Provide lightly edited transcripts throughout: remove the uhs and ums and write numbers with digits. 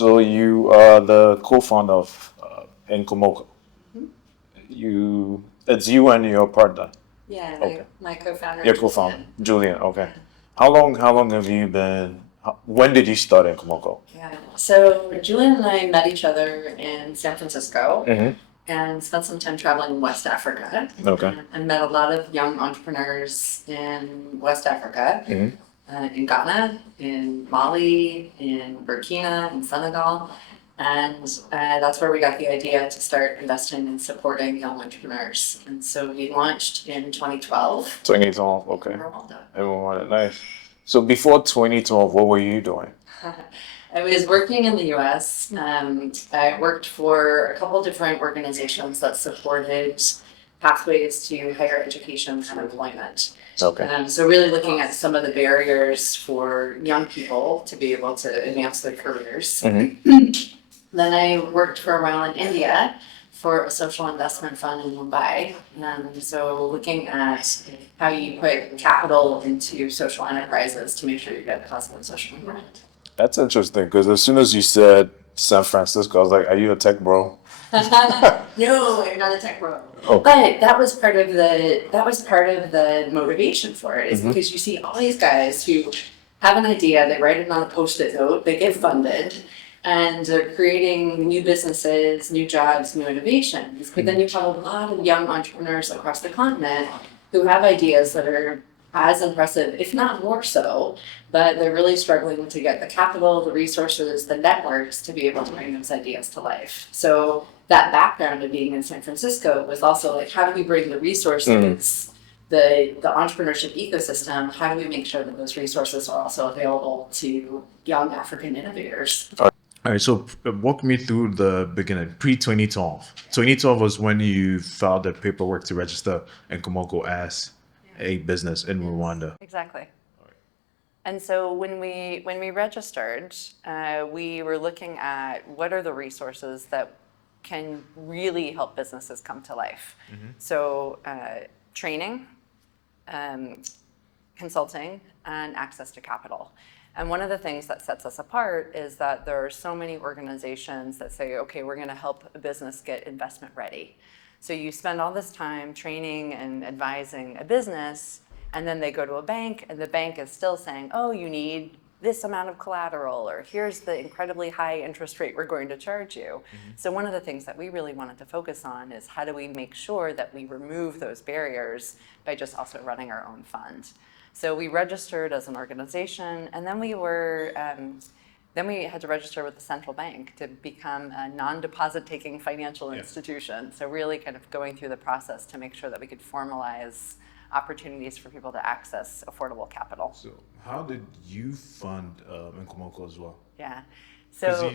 So you are the co-founder of Inkomoko. It's you and your partner. Yeah, Okay. my co-founder. Your co-founder, Julian. Okay. How long have you been? When did you start Inkomoko? Yeah. So Julian and I met each other in San Francisco Mm-hmm. and spent some time traveling in West Africa. Okay. And met a lot of young entrepreneurs in West Africa, Mm-hmm. in Ghana, in Mali, in Burkina, in Senegal. And that's where we got the idea to start investing and supporting young entrepreneurs. And so we launched in 2012. 2012. Okay. In Rwanda. Everyone, nice. So before 2012, what were you doing? I was working in the US. I worked for a couple different organizations that supported pathways to higher education and employment. Okay. So really looking at some of the barriers for young people to be able to advance their careers. Mm-hmm. Then I worked for a while in India for a social investment fund in Mumbai. So looking at how you put capital into social enterprises to make sure you get positive social impact. That's interesting because as soon as you said San Francisco, I was like, "Are you a tech bro?" No, I'm not a tech bro. Oh. But that was part of the motivation for it, is because you see all these guys who have an idea, they write it on a post-it note, they get funded, and they're creating new businesses, new jobs, new innovations. But then you have a lot of young entrepreneurs across the continent who have ideas that are as impressive, if not more so, but they're really struggling to get the capital, the resources, the networks to be able to bring those ideas to life. So that background of being in San Francisco was also like, how do we bring the resources, the entrepreneurship ecosystem, how do we make sure that those resources are also available to young African innovators? All right, so walk me through the beginning, pre-2012. 2012 was when you filed the paperwork to register Nkomoko as a business in Rwanda. Exactly. And so when we registered, we were looking at what are the resources that can really help businesses come to life. So training, consulting, and access to capital. And one of the things that sets us apart is that there are so many organizations that say, okay, we're going to help a business get investment ready. So you spend all this time training and advising a business, and then they go to a bank, and the bank is still saying, oh, you need this amount of collateral, or here's the incredibly high interest rate we're going to charge you. So one of the things that we really wanted to focus on is how do we make sure that we remove those barriers by just also running our own fund. So we registered as an organization, and then we had to register with the central bank to become a non-deposit taking financial institution. So really kind of going through the process to make sure that we could formalize opportunities for people to access affordable capital. So how did you fund Nkomoko as well? Yeah. So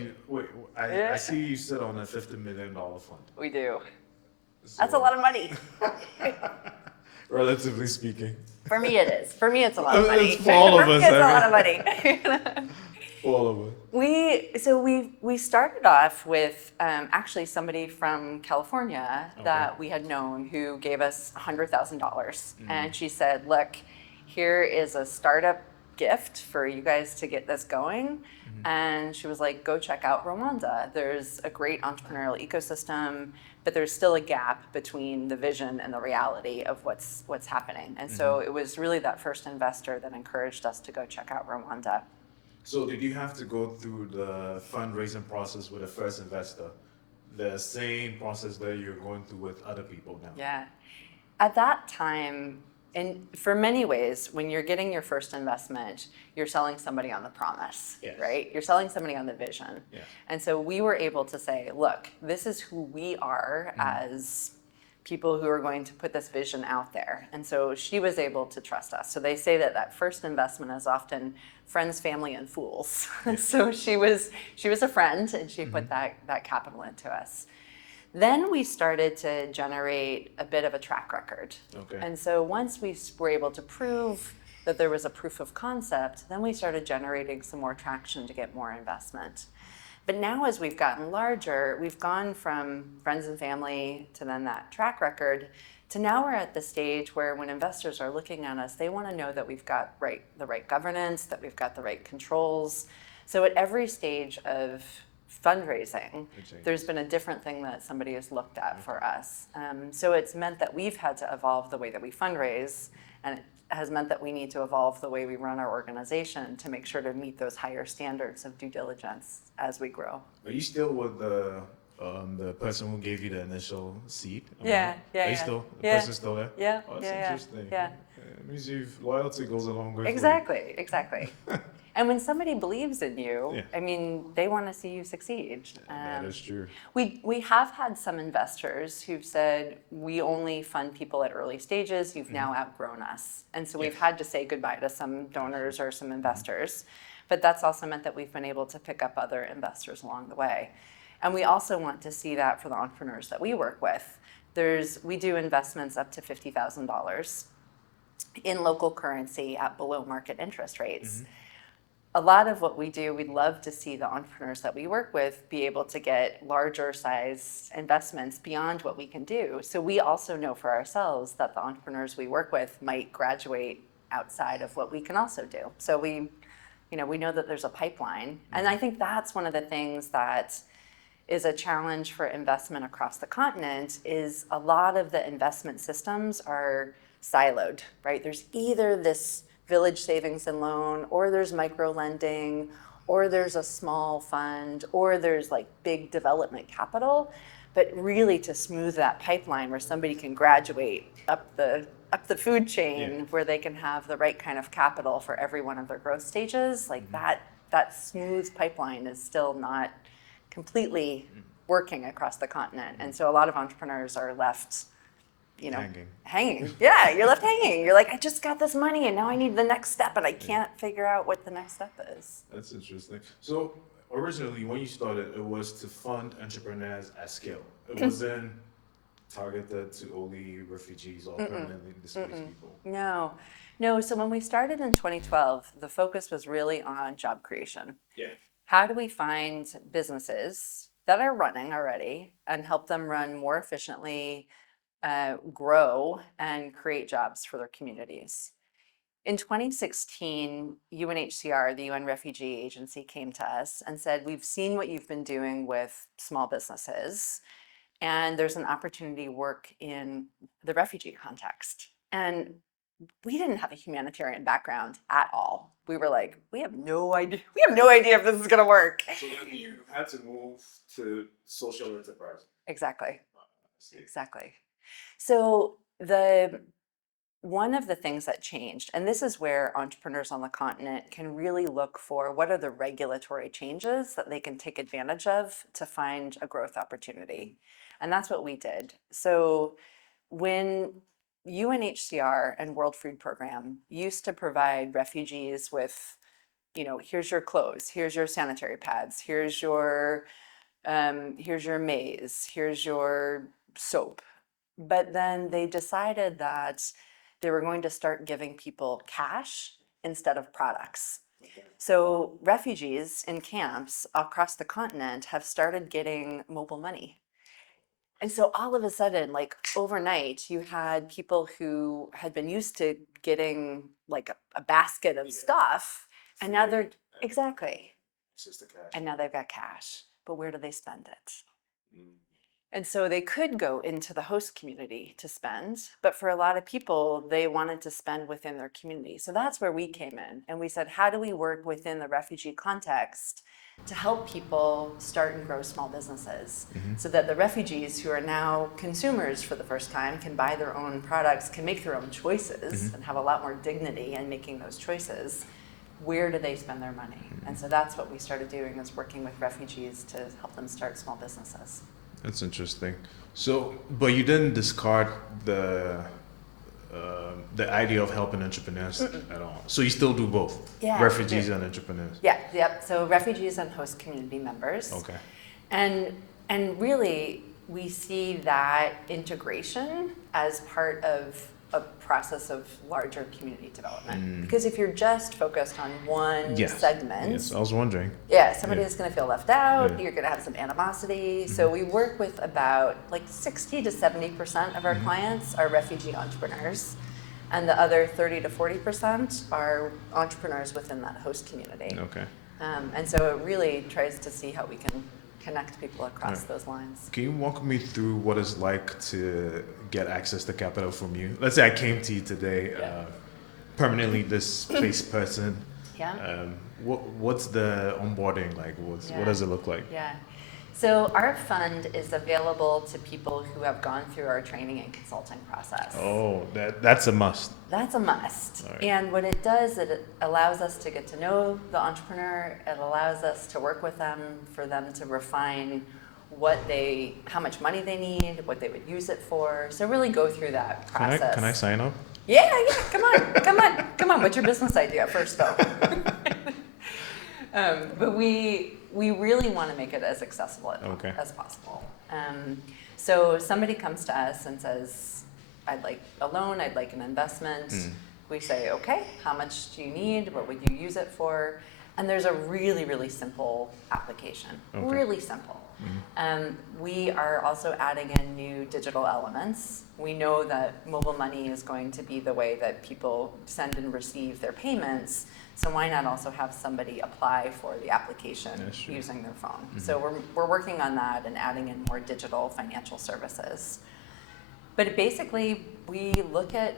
I see you sit on a $50 million fund. We do. So, that's a lot of money. Relatively speaking. For me, it is. For me, it's a lot of money. For all of us. It's a lot of money. For all of us. We started off with actually somebody from California that we had known who gave us $100,000. And she said, look, here is a startup gift for you guys to get this going. And she was like, go check out Rwanda. There's a great entrepreneurial ecosystem, but there's still a gap between the vision and the reality of what's happening. And so it was really that first investor that encouraged us to go check out Rwanda. So did you have to go through the fundraising process with the first investor, the same process that you're going through with other people now? Yeah. At that time, and for many ways, when you're getting your first investment, you're selling somebody on the promise, right? You're selling somebody on the vision. Yeah. And so we were able to say, look, this is who we are as people who are going to put this vision out there. And so she was able to trust us. So they say that first investment is often friends, family, and fools. Yeah. So she was a friend, and she put that capital into us. Then we started to generate a bit of a track record. Okay. And so once we were able to prove that there was a proof of concept, then we started generating some more traction to get more investment. But now as we've gotten larger, we've gone from friends and family to then that track record to now we're at the stage where when investors are looking at us, they want to know that we've got the right governance, that we've got the right controls. So at every stage of fundraising, there's been a different thing that somebody has looked at for us. So it's meant that we've had to evolve the way that we fundraise, and it has meant that we need to evolve the way we run our organization to make sure to meet those higher standards of due diligence as we grow. Are you still with the person who gave you the initial seed? Yeah. Are you still? The person's still there? Yeah. Oh, that's interesting. Yeah. It means loyalty goes a long way. Exactly. And when somebody believes in you, I mean, they want to see you succeed. That is true. We have had some investors who've said, we only fund people at early stages, you've now outgrown us. And so we've had to say goodbye to some donors or some investors. But that's also meant that we've been able to pick up other investors along the way. And we also want to see that for the entrepreneurs that we work with. We do investments up to $50,000 in local currency at below market interest rates. A lot of what we do, we'd love to see the entrepreneurs that we work with be able to get larger size investments beyond what we can do. So we also know for ourselves that the entrepreneurs we work with might graduate outside of what we can also do. So we know that there's a pipeline. And I think that's one of the things that is a challenge for investment across the continent, is a lot of the investment systems are siloed, right? There's either this village savings and loan, or there's micro lending, or there's a small fund, or there's like big development capital. But really, to smooth that pipeline where somebody can graduate up the food chain, where they can have the right kind of capital for every one of their growth stages, like that smooth pipeline is still not completely working across the continent. And so a lot of entrepreneurs are left hanging. Yeah, you're left hanging. You're like, I just got this money and now I need the next step, and I can't figure out what the next step is. That's interesting. So originally, when you started, it was to fund entrepreneurs at scale. It wasn't targeted to only refugees or permanently displaced people. No. So when we started in 2012, the focus was really on job creation. Yeah. How do we find businesses that are running already and help them run more efficiently, grow, and create jobs for their communities? In 2016, UNHCR, the UN Refugee Agency, came to us and said, we've seen what you've been doing with small businesses, and there's an opportunity to work in the refugee context. And we didn't have a humanitarian background at all. We were like, we have no idea if this is going to work. So then you had to move to social enterprise. Exactly. So one of the things that changed, and this is where entrepreneurs on the continent can really look for what are the regulatory changes that they can take advantage of to find a growth opportunity. And that's what we did. So when UNHCR and World Food Program used to provide refugees with, here's your clothes, here's your sanitary pads, here's your maize, here's your soap. But then they decided that they were going to start giving people cash instead of products. So refugees in camps across the continent have started getting mobile money. And so all of a sudden, like overnight, you had people who had been used to getting like a basket of stuff, and now they're and now they've got cash. But where do they spend it? And so they could go into the host community to spend, but for a lot of people, they wanted to spend within their community. So that's where we came in, and we said, how do we work within the refugee context to help people start and grow small businesses, so that the refugees who are now consumers for the first time can buy their own products, can make their own choices, and have a lot more dignity in making those choices. Where do they spend their money? And so that's what we started doing, is working with refugees to help them start small businesses. That's interesting. So, but you didn't discard the idea of helping entrepreneurs at all. So you still do both, refugees and entrepreneurs. Yep. So refugees and host community members. Okay. And really, we see that integration as part of a process of larger community development. Because if you're just focused on one segment, yes, I was wondering. Somebody is going to feel left out. You're going to have some animosity. So we work with about like 60 to 70% of our clients are refugee entrepreneurs, and the other 30 to 40% are entrepreneurs within that host community. Okay. And so it really tries to see how we can connect people across those lines. Can you walk me through what it's like to get access to capital from you? Let's say I came to you today, permanently displaced person. Yeah. What's the onboarding like? What does it look like? Yeah. So our fund is available to people who have gone through our training and consulting process. Oh, that's a must. That's a must. Right. And what it does, it allows us to get to know the entrepreneur. It allows us to work with them, for them to refine how much money they need, what they would use it for. So really go through that process. Can I sign up? Yeah, come on. What's your business idea first, though? But we really want to make it as accessible as possible. So somebody comes to us and says, I'd like a loan, I'd like an investment. We say, okay, how much do you need? What would you use it for? And there's a really, really simple application, really simple. We are also adding in new digital elements. We know that mobile money is going to be the way that people send and receive their payments. So why not also have somebody apply for the application using their phone? So we're working on that and adding in more digital financial services. But basically, we look at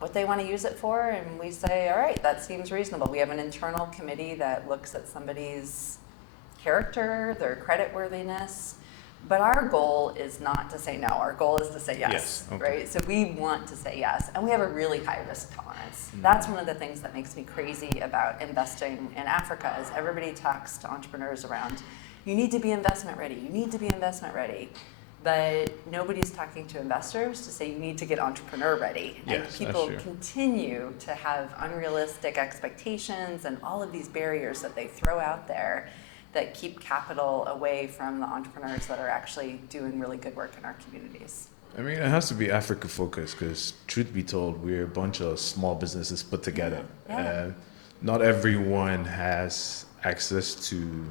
what they want to use it for, and we say, all right, that seems reasonable. We have an internal committee that looks at somebody's character, their creditworthiness. But our goal is not to say no. Our goal is to say yes, right? So we want to say yes, and we have a really high risk tolerance. That's one of the things that makes me crazy about investing in Africa is everybody talks to entrepreneurs around, you need to be investment ready, you need to be investment ready. But nobody's talking to investors to say you need to get entrepreneur ready. And people continue to have unrealistic expectations and all of these barriers that they throw out there that keep capital away from the entrepreneurs that are actually doing really good work in our communities. I mean, it has to be Africa focused because, truth be told, we're a bunch of small businesses put together. And not everyone has access to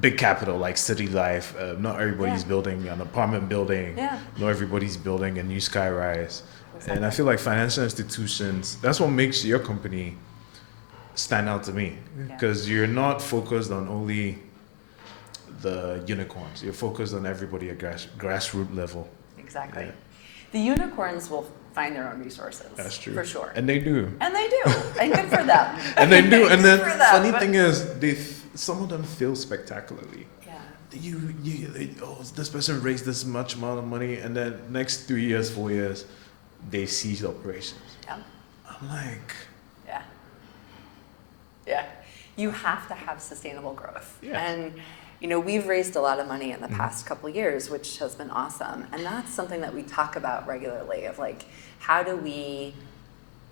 big capital like city life. Not everybody's building an apartment building. Not everybody's building a new skyrise. And I feel like financial institutions, that's what makes your company stand out to me, because you're not focused on only the unicorns. You're focused on everybody at grassroots level. Exactly. The unicorns will find their own resources. That's true. For sure. And they do. And good for them. And they do. And the funny thing is, some of them fail spectacularly. This person raised this much amount of money, and then next 3 years, 4 years, they cease operations. I'm like... Yeah, you have to have sustainable growth. And, we've raised a lot of money in the past couple of years, which has been awesome. And that's something that we talk about regularly of like, how do we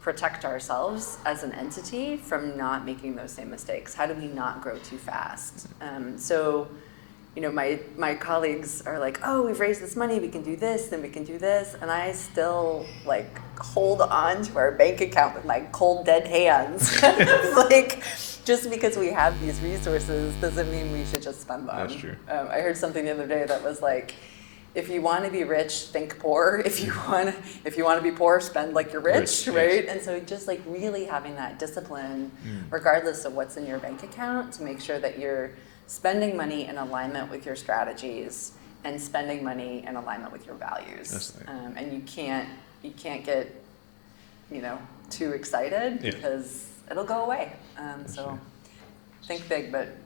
protect ourselves as an entity from not making those same mistakes? How do we not grow too fast? My colleagues are like, oh, we've raised this money, we can do this, then we can do this. And I still hold on to our bank account with my cold, dead hands. Just because we have these resources doesn't mean we should just spend them. That's true. I heard something the other day that was like, if you want to be rich, think poor. If you want to be poor, spend like you're rich, right? Yes. And so just really having that discipline, regardless of what's in your bank account, to make sure that you're spending money in alignment with your strategies and spending money in alignment with your values. And you can't get, too excited because it'll go away. So think big, but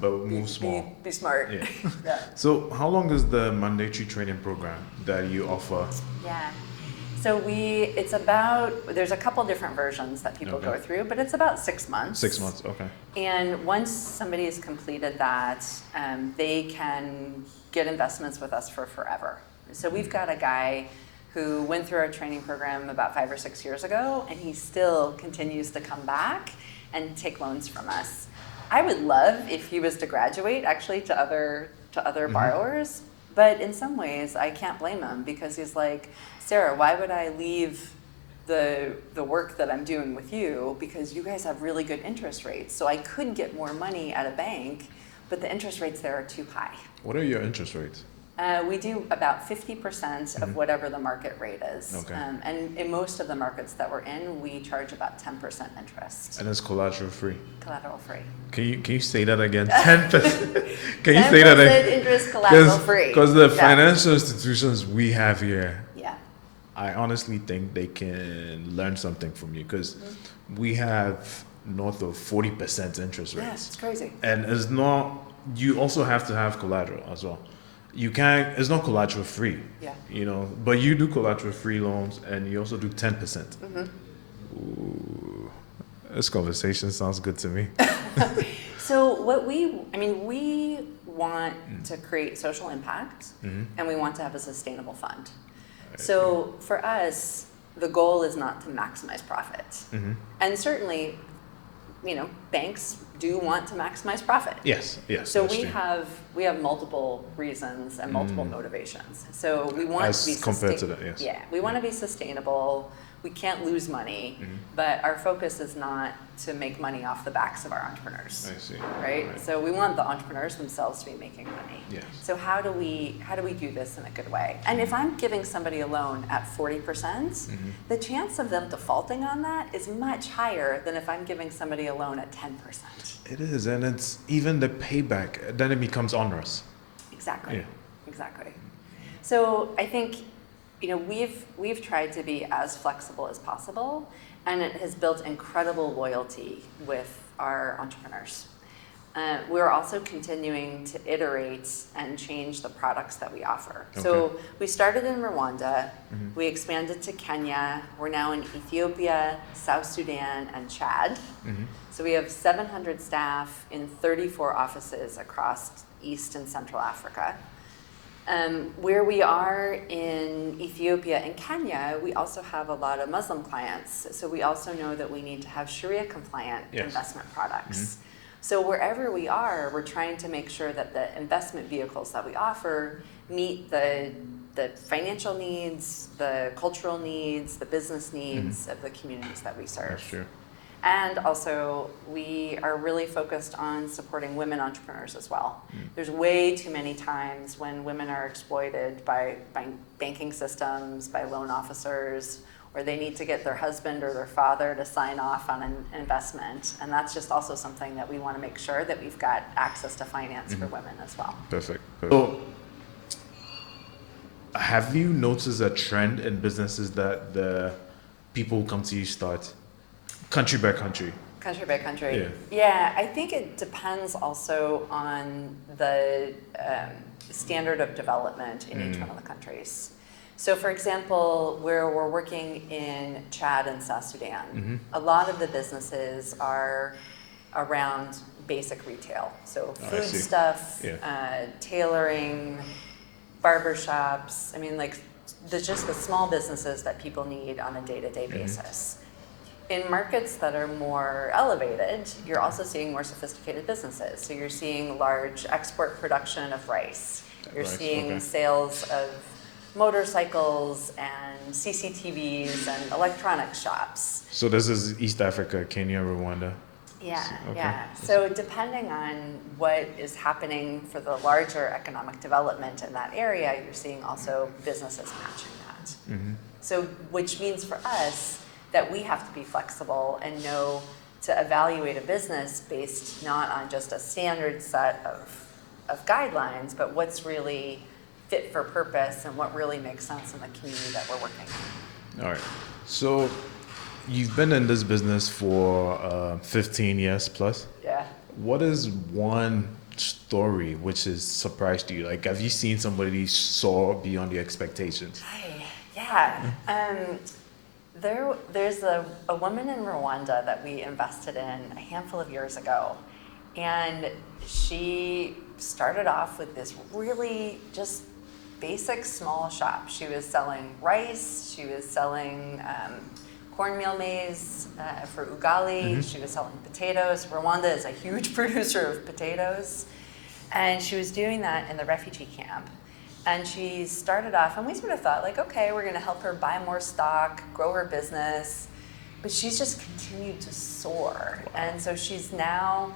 move small. Be smart. So how long is the mandatory training program that you offer? So there's a couple different versions that people go through, but it's about 6 months. 6 months, okay. And once somebody has completed that, they can get investments with us for forever. So we've got a guy who went through our training program about 5 or 6 years ago, and he still continues to come back and take loans from us. I would love if he was to graduate actually to other borrowers, but in some ways I can't blame him because he's like, Sarah, why would I leave the work that I'm doing with you because you guys have really good interest rates. So I could get more money at a bank, but the interest rates there are too high. What are your interest rates? We do about 50% of whatever the market rate is. Okay. And in most of the markets that we're in, we charge about 10% interest. And it's collateral free. Collateral free. Can you say that again? 10%. Can you say that again? 10% interest collateral free. Because the financial institutions we have here, yeah, I honestly think they can learn something from you, because we have north of 40% interest rates. Yeah, it's crazy. And it's not, you also have to have collateral as well. You can't, it's not collateral free. Yeah. You know, but you do collateral free loans, and you also do 10%. Ooh, this conversation sounds good to me. So we want to create social impact, and we want to have a sustainable fund. So for us, the goal is not to maximize profit. And certainly, banks do want to maximize profit. Yes. So we have multiple reasons and multiple motivations. So we want to be compared to that, yes. Yeah, we want to be sustainable. We can't lose money, but our focus is not to make money off the backs of our entrepreneurs. I see. Right? So we want the entrepreneurs themselves to be making money. Yes. So how do we do this in a good way? And if I'm giving somebody a loan at 40%, the chance of them defaulting on that is much higher than if I'm giving somebody a loan at 10%. It is, and it's even the payback, then it becomes onerous. Exactly. Yeah. Exactly. So I think we've tried to be as flexible as possible, and it has built incredible loyalty with our entrepreneurs. We're also continuing to iterate and change the products that we offer. Okay. So we started in Rwanda, we expanded to Kenya, we're now in Ethiopia, South Sudan, and Chad. So we have 700 staff in 34 offices across East and Central Africa. Where we are in Ethiopia and Kenya, we also have a lot of Muslim clients. So we also know that we need to have Sharia compliant investment products. So wherever we are, we're trying to make sure that the investment vehicles that we offer meet the financial needs, the cultural needs, the business needs of the communities that we serve. That's true. And also, we are really focused on supporting women entrepreneurs as well. There's way too many times when women are exploited by banking systems, by loan officers, or they need to get their husband or their father to sign off on an investment. And that's just also something that we want to make sure that we've got access to finance for women as well. Perfect. So, have you noticed a trend in businesses that the people who come to you start country by country? Country by country. Yeah, I think it depends also on the standard of development in each one of the countries. So for example, where we're working in Chad and South Sudan, a lot of the businesses are around basic retail. So food stuff, tailoring, barbershops. I mean, just the small businesses that people need on a day-to-day basis. In markets that are more elevated, you're also seeing more sophisticated businesses. So you're seeing large export production of rice. You're seeing sales of motorcycles and CCTVs and electronics shops. So this is East Africa, Kenya, Rwanda? Yeah. So depending on what is happening for the larger economic development in that area, you're seeing also businesses matching that. So which means for us, that we have to be flexible and know to evaluate a business based not on just a standard set of guidelines, but what's really fit for purpose and what really makes sense in the community that we're working in. All right. So you've been in this business for 15 years plus. Yeah. What is one story which has surprised you? Like, have you seen somebody soar beyond your expectations? Yeah. There's a woman in Rwanda that we invested in a handful of years ago, and she started off with this really just basic small shop. She was selling rice, she was selling cornmeal maize for ugali, she was selling potatoes. Rwanda is a huge producer of potatoes, and she was doing that in the refugee camp. And she started off, and we sort of thought, okay, we're going to help her buy more stock, grow her business. But she's just continued to soar. And so she's now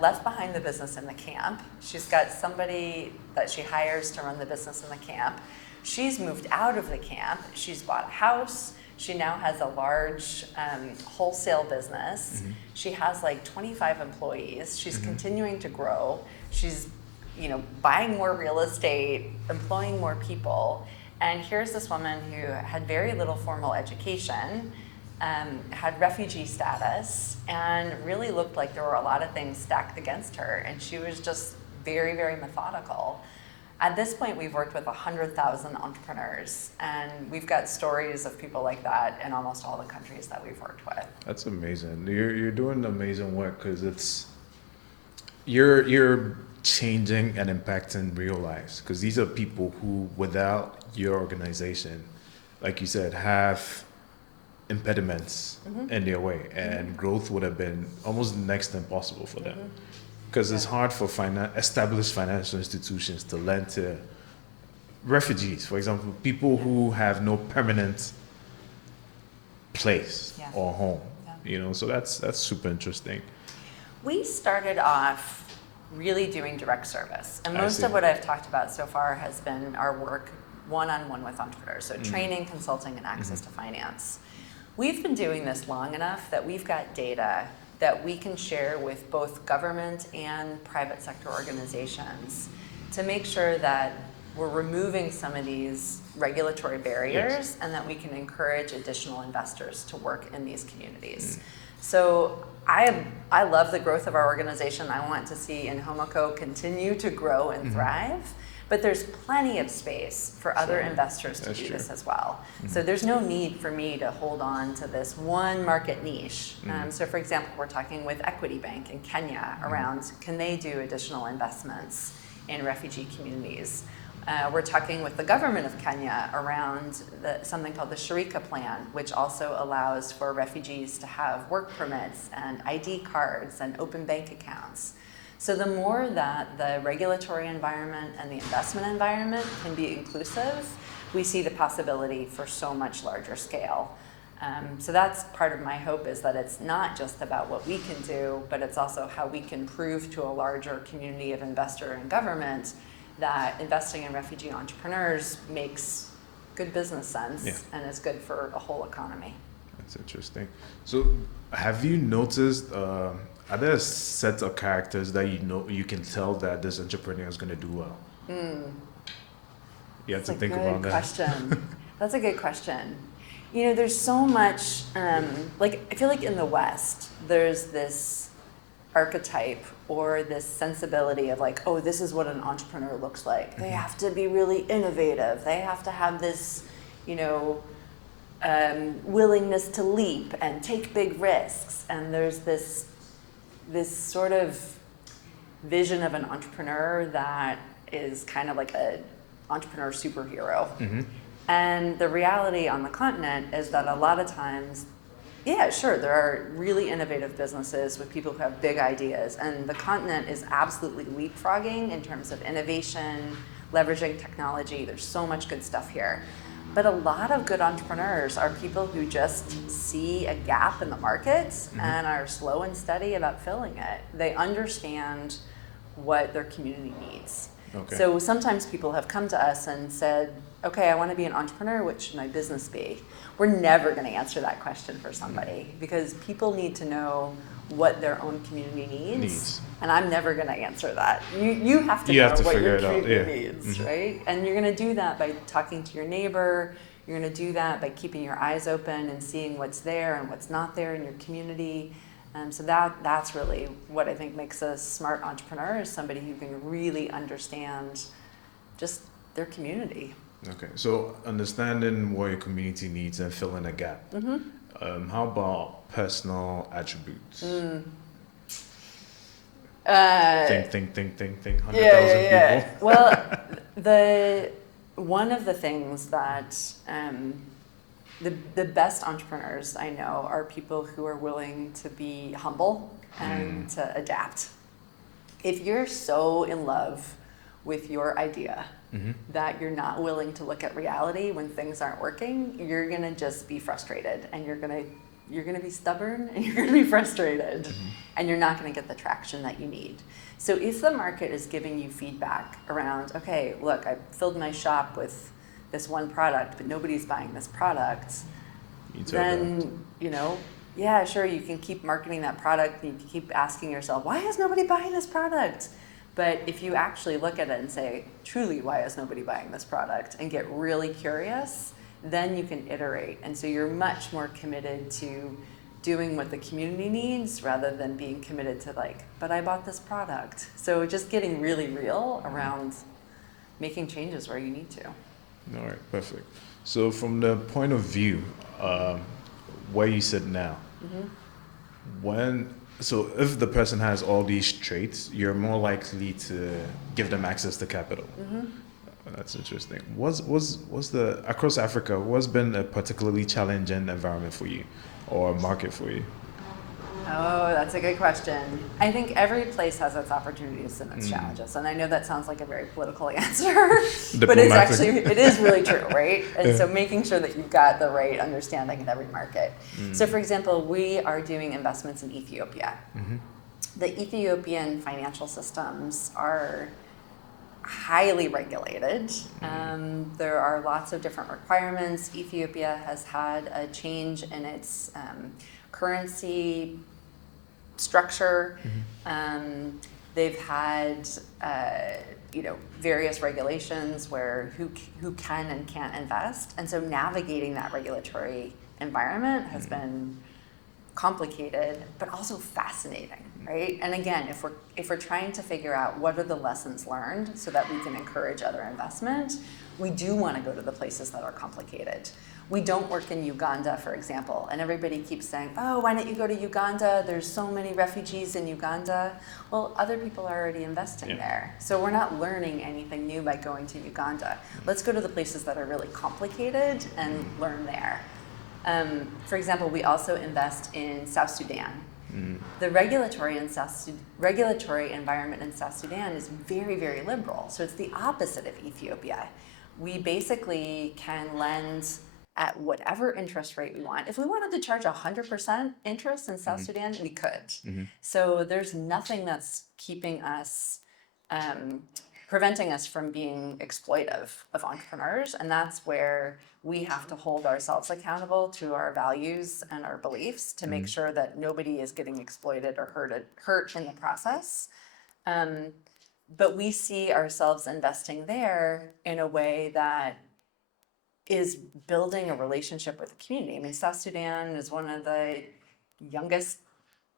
left behind the business in the camp. She's got somebody that she hires to run the business in the camp. She's moved out of the camp. She's bought a house. She now has a large wholesale business. Mm-hmm. She has like 25 employees. She's mm-hmm. continuing to grow. She's, buying more real estate, employing more people. And here's this woman who had very little formal education, had refugee status, and really looked like there were a lot of things stacked against her. And she was just very, very methodical. At this point, we've worked with 100,000 entrepreneurs, and we've got stories of people like that in almost all the countries that we've worked with. That's amazing. You're doing amazing work, because you're changing and impacting real lives, because these are people who, without your organization, like you said, have impediments mm-hmm. in their way, and mm-hmm. growth would have been almost next to impossible for them. Mm-hmm. Because it's hard for established financial institutions to lend to refugees, for example, people who have no permanent place or home. Yeah. So that's super interesting. We started off really doing direct service, and most of what I've talked about so far has been our work one-on-one with entrepreneurs, so training, consulting, and access to finance. We've been doing this long enough that we've got data that we can share with both government and private sector organizations to make sure that we're removing some of these regulatory barriers and that we can encourage additional investors to work in these communities. So I love the growth of our organization. I want to see Inkomoko continue to grow and thrive. But there's plenty of space for other investors to do this as well. Mm-hmm. So there's no need for me to hold on to this one market niche. So for example, we're talking with Equity Bank in Kenya around, can they do additional investments in refugee communities? We're talking with the government of Kenya around something called the Sharika Plan, which also allows for refugees to have work permits and ID cards and open bank accounts. So the more that the regulatory environment and the investment environment can be inclusive, we see the possibility for so much larger scale. So that's part of my hope, is that it's not just about what we can do, but it's also how we can prove to a larger community of investor and government that investing in refugee entrepreneurs makes good business sense and is good for a whole economy. That's interesting. So have you noticed, are there a set of characters that you can tell that this entrepreneur is going to do well? You have to think about that. That's a good question. There's so much, I feel like in the West, there's this archetype or this sensibility of like, oh, this is what an entrepreneur looks like. They have to be really innovative. They have to have this, willingness to leap and take big risks. And there's this sort of vision of an entrepreneur that is kind of like an entrepreneur superhero. Mm-hmm. And the reality on the continent is that a lot of times, there are really innovative businesses with people who have big ideas, and the continent is absolutely leapfrogging in terms of innovation, leveraging technology. There's so much good stuff here. But a lot of good entrepreneurs are people who just see a gap in the markets and are slow and steady about filling it. They understand what their community needs. Okay. So sometimes people have come to us and said, okay, I want to be an entrepreneur, what should my business be? We're never going to answer that question for somebody, because people need to know what their own community needs. And I'm never going to answer that. You have to know what your community needs, right? And you're going to do that by talking to your neighbor. You're going to do that by keeping your eyes open and seeing what's there and what's not there in your community. So that's really what I think makes a smart entrepreneur, is somebody who can really understand just their community. Okay, so understanding what your community needs and filling a gap. How about personal attributes? Think. 100,000 people. Well, one of the things that the best entrepreneurs I know are people who are willing to be humble and to adapt. If you're so in love with your idea that you're not willing to look at reality when things aren't working, you're going to just be frustrated, and you're going to you're going to be stubborn and you're going to be frustrated, and you're not going to get the traction that you need. So if the market is giving you feedback around, okay, look, I filled my shop with this one product, but nobody's buying this product, then, yeah, sure, you can keep marketing that product and you can keep asking yourself, why is nobody buying this product? But if you actually look at it and say, truly, why is nobody buying this product, and get really curious, then you can iterate. And so you're much more committed to doing what the community needs rather than being committed to but I bought this product. So just getting really real around making changes where you need to. All right, perfect. So from the point of view, where you sit now, if the person has all these traits, you're more likely to give them access to capital. That's interesting. Across Africa, what's been a particularly challenging environment for you, or market for you? Oh, that's a good question. I think every place has its opportunities and its challenges. And I know that sounds like a very political answer, but it is really true, right? And so making sure that you've got the right understanding in every market. So for example, we are doing investments in Ethiopia. The Ethiopian financial systems are highly regulated. There are lots of different requirements. Ethiopia has had a change in its currency structure. They've had various regulations where who can and can't invest, and so navigating that regulatory environment has been complicated, but also fascinating, right? And again, if we're trying to figure out what are the lessons learned so that we can encourage other investment, we do want to go to the places that are complicated. We don't work in Uganda, for example, and everybody keeps saying, oh, why don't you go to Uganda? There's so many refugees in Uganda. Well, other people are already investing there. So we're not learning anything new by going to Uganda. Let's go to the places that are really complicated and learn there. For example, we also invest in South Sudan. The regulatory environment in South Sudan is very, very liberal. So it's the opposite of Ethiopia. We basically can lend at whatever interest rate we want. If we wanted to charge 100% interest in South Sudan, we could. So there's nothing that's keeping us, preventing us from being exploitive of entrepreneurs. And that's where we have to hold ourselves accountable to our values and our beliefs to make sure that nobody is getting exploited or hurt in the process. But we see ourselves investing there in a way that is building a relationship with the community. I mean, South Sudan is one of the youngest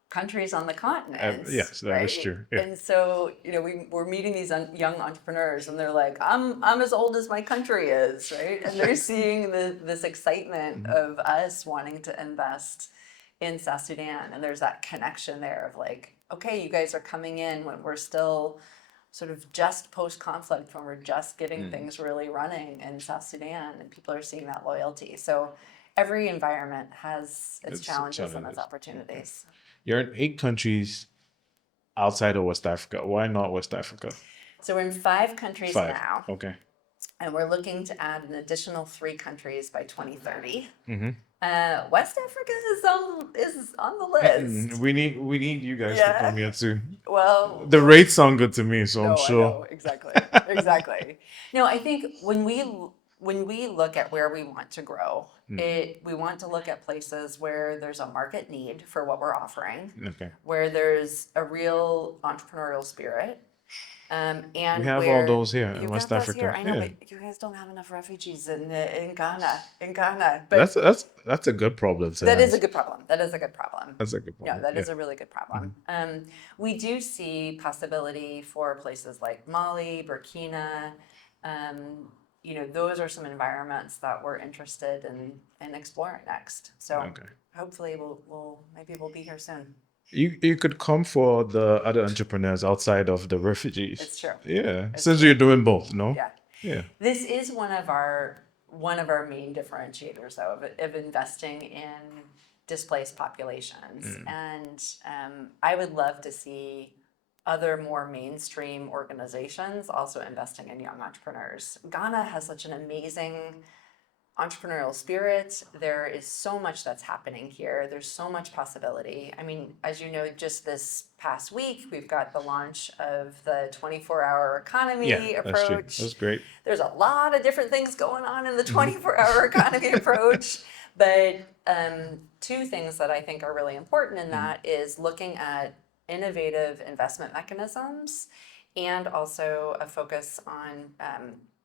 countries on the continent. Yes, that is true. Yeah. And so, we're meeting these young entrepreneurs, and they're like, I'm as old as my country is, right? And they're seeing this excitement of us wanting to invest in South Sudan. And there's that connection there of okay, you guys are coming in when we're still sort of just post-conflict, when we're just getting things really running in South Sudan, and people are seeing that loyalty. So every environment has its challenges and its opportunities. You're in 8 countries outside of West Africa. Why not West Africa? So we're in 5 countries now. Okay. And we're looking to add an additional 3 countries by 2030. West Africa is on the list. We need you guys to come here too. Well, the rates sound good to me, so I'm sure. I know, exactly. No, I think when we look at where we want to grow, we want to look at places where there's a market need for what we're offering, where there's a real entrepreneurial spirit. And we have all those here in West Africa. Here. I know, but you guys don't have enough refugees in Ghana. But that's a good problem. That is a good problem. That's a good problem. Yeah, that is a really good problem. We do see possibility for places like Mali, Burkina. Those are some environments that we're interested in exploring next. So hopefully we'll be here soon. You could come for the other entrepreneurs outside of the refugees. It's true. Yeah, since you're doing both, no? Yeah. This is one of our main differentiators, though, of investing in displaced populations. And I would love to see other more mainstream organizations also investing in young entrepreneurs. Ghana has such an amazing entrepreneurial spirit. There is so much that's happening here. There's so much possibility. I mean, as you know, just this past week, we've got the launch of the 24-hour economy approach. That's true. That's great. There's a lot of different things going on in the 24-hour economy approach. But two things that I think are really important in that is looking at innovative investment mechanisms and also a focus on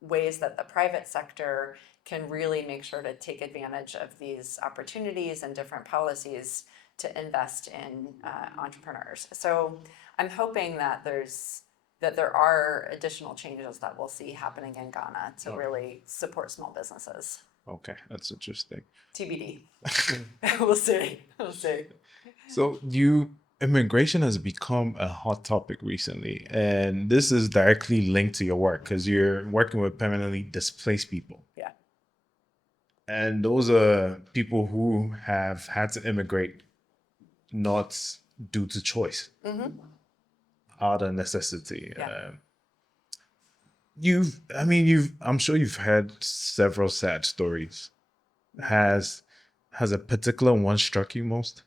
ways that the private sector can really make sure to take advantage of these opportunities and different policies to invest in entrepreneurs. So I'm hoping that there are additional changes that we'll see happening in Ghana to really support small businesses. Okay, that's interesting. TBD. We'll see. So immigration has become a hot topic recently, and this is directly linked to your work because you're working with permanently displaced people. Yeah. And those are people who have had to immigrate not due to choice, out of necessity. Yeah. I'm sure you've heard several sad stories. Has a particular one struck you most?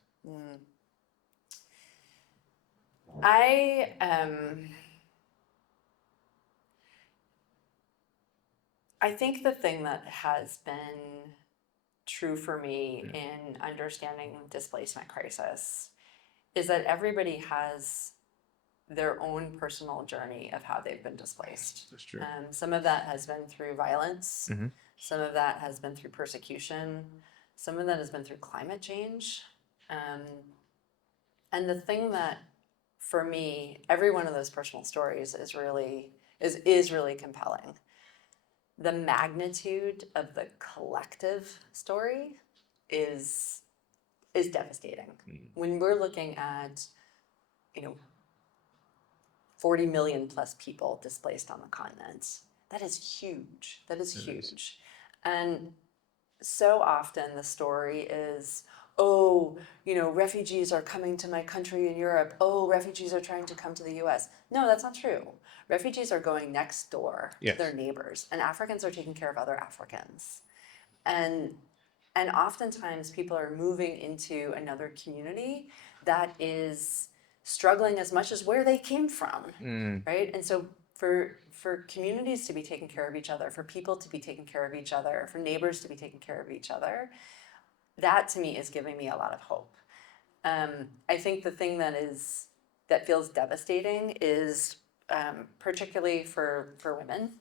I think the thing that has been true for me in understanding displacement crisis is that everybody has their own personal journey of how they've been displaced. That's true. Some of that has been through violence. Some of that has been through persecution. Some of that has been through climate change. And the thing that, for me, every one of those personal stories is really compelling. The magnitude of the collective story is devastating. When we're looking at, 40 million plus people displaced on the continent, that is huge. That is huge. And so often the story is, refugees are coming to my country in Europe. Oh, refugees are trying to come to the US. No, that's not true. Refugees are going next door to their neighbors, and Africans are taking care of other Africans. And oftentimes people are moving into another community that is struggling as much as where they came from, right? And so for communities to be taking care of each other, for people to be taking care of each other, for neighbors to be taking care of each other, that to me is giving me a lot of hope. I think the thing that feels devastating is particularly for women.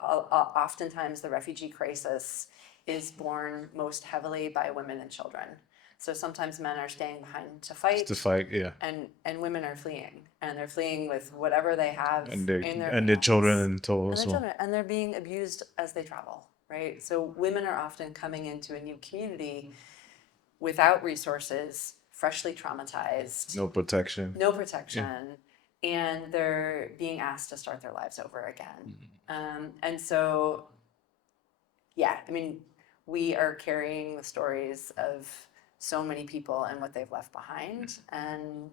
Oftentimes the refugee crisis is borne most heavily by women and children. So sometimes men are staying behind to fight. And women are fleeing, and they're fleeing with whatever they have and their children in tow as well. And they're being abused as they travel, right? So women are often coming into a new community without resources, freshly traumatized. No protection. And they're being asked to start their lives over again. And so, we are carrying the stories of so many people and what they've left behind. And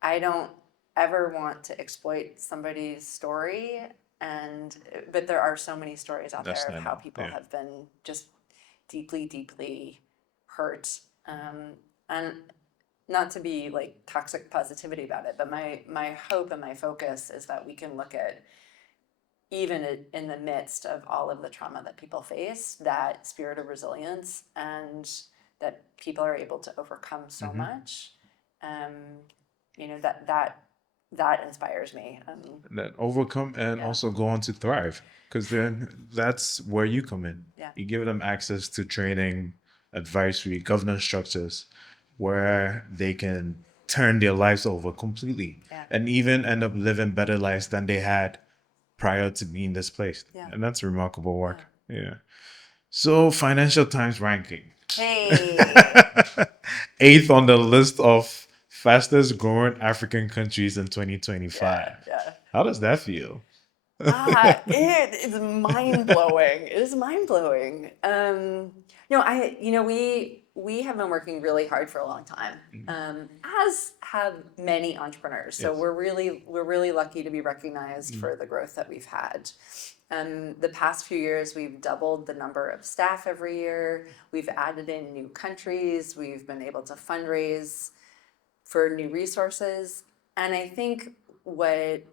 I don't ever want to exploit somebody's story, but there are so many stories out there of how people have been just deeply, deeply hurt. And not to be like toxic positivity about it, but my hope and my focus is that we can look at, even in the midst of all of the trauma that people face, that spirit of resilience, and that people are able to overcome so much. That inspires me. That overcome and also go on to thrive, because then that's where you come in. You give them access to training, advisory, governance structures, where they can turn their lives over completely and even end up living better lives than they had prior to being displaced. And that's remarkable work. So Financial Times ranking. Hey. 8th on the list of fastest growing African countries in 2025. How does that feel? It's mind blowing. It is mind blowing. We have been working really hard for a long time, as have many entrepreneurs. So we're really lucky to be recognized for the growth that we've had. The past few years, we've doubled the number of staff every year. We've added in new countries. We've been able to fundraise for new resources. And I think what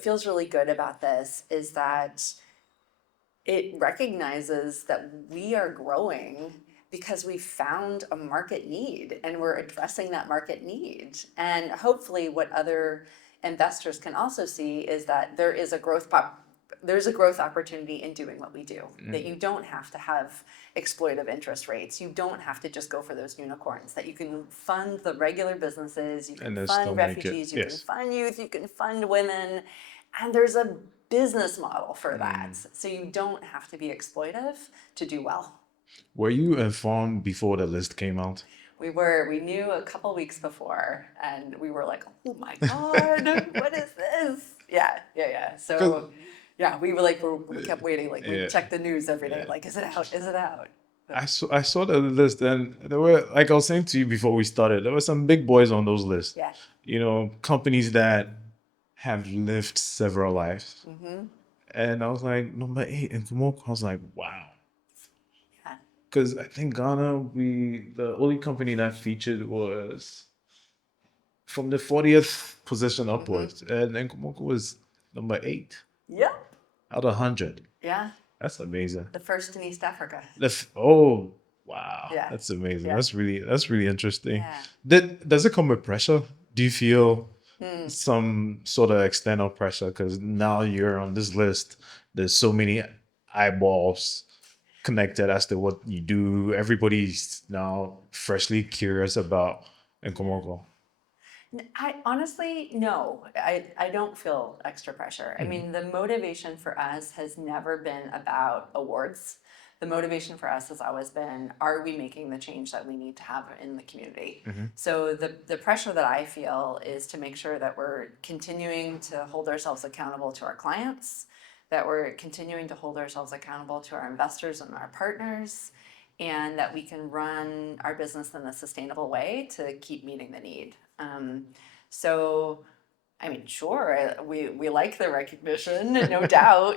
feels really good about this is that it recognizes that we are growing because we found a market need and we're addressing that market need. And hopefully what other investors can also see is that there is a growth opportunity in doing what we do. That you don't have to have exploitive interest rates. You don't have to just go for those unicorns. That you can fund the regular businesses, you can fund refugees, you can fund youth, you can fund women. And there's a business model for that. So you don't have to be exploitive to do well. Were you informed before the list came out? We knew a couple weeks before, and we were like, oh my God, what is this? Yeah. So yeah, we were like, we kept waiting, like we checked the news every day, like, is it out? Is it out? I saw the list, and there were, like I was saying to you before we started, there were some big boys on those lists. Yeah. You know, companies that have lived several lives. And I was like, number 8, Inkomoko. I was like, wow. Yeah. Because I think Ghana, the only company that featured was from the 40th position upwards. And Inkomoko was number 8. Yeah. Out of 100. Yeah. That's amazing. The first in East Africa. Oh, wow. Yeah. That's amazing. Yeah. That's really interesting. Yeah. Does it come with pressure? Do you feel some sort of external pressure because now you're on this list? There's so many eyeballs connected as to what you do. Everybody's now freshly curious about Inkomoko. I honestly, no, I don't feel extra pressure. I mean, the motivation for us has never been about awards. The motivation for us has always been, are we making the change that we need to have in the community? So the pressure that I feel is to make sure that we're continuing to hold ourselves accountable to our clients, that we're continuing to hold ourselves accountable to our investors and our partners, and that we can run our business in a sustainable way to keep meeting the need. So, I mean, sure, we like the recognition, no doubt.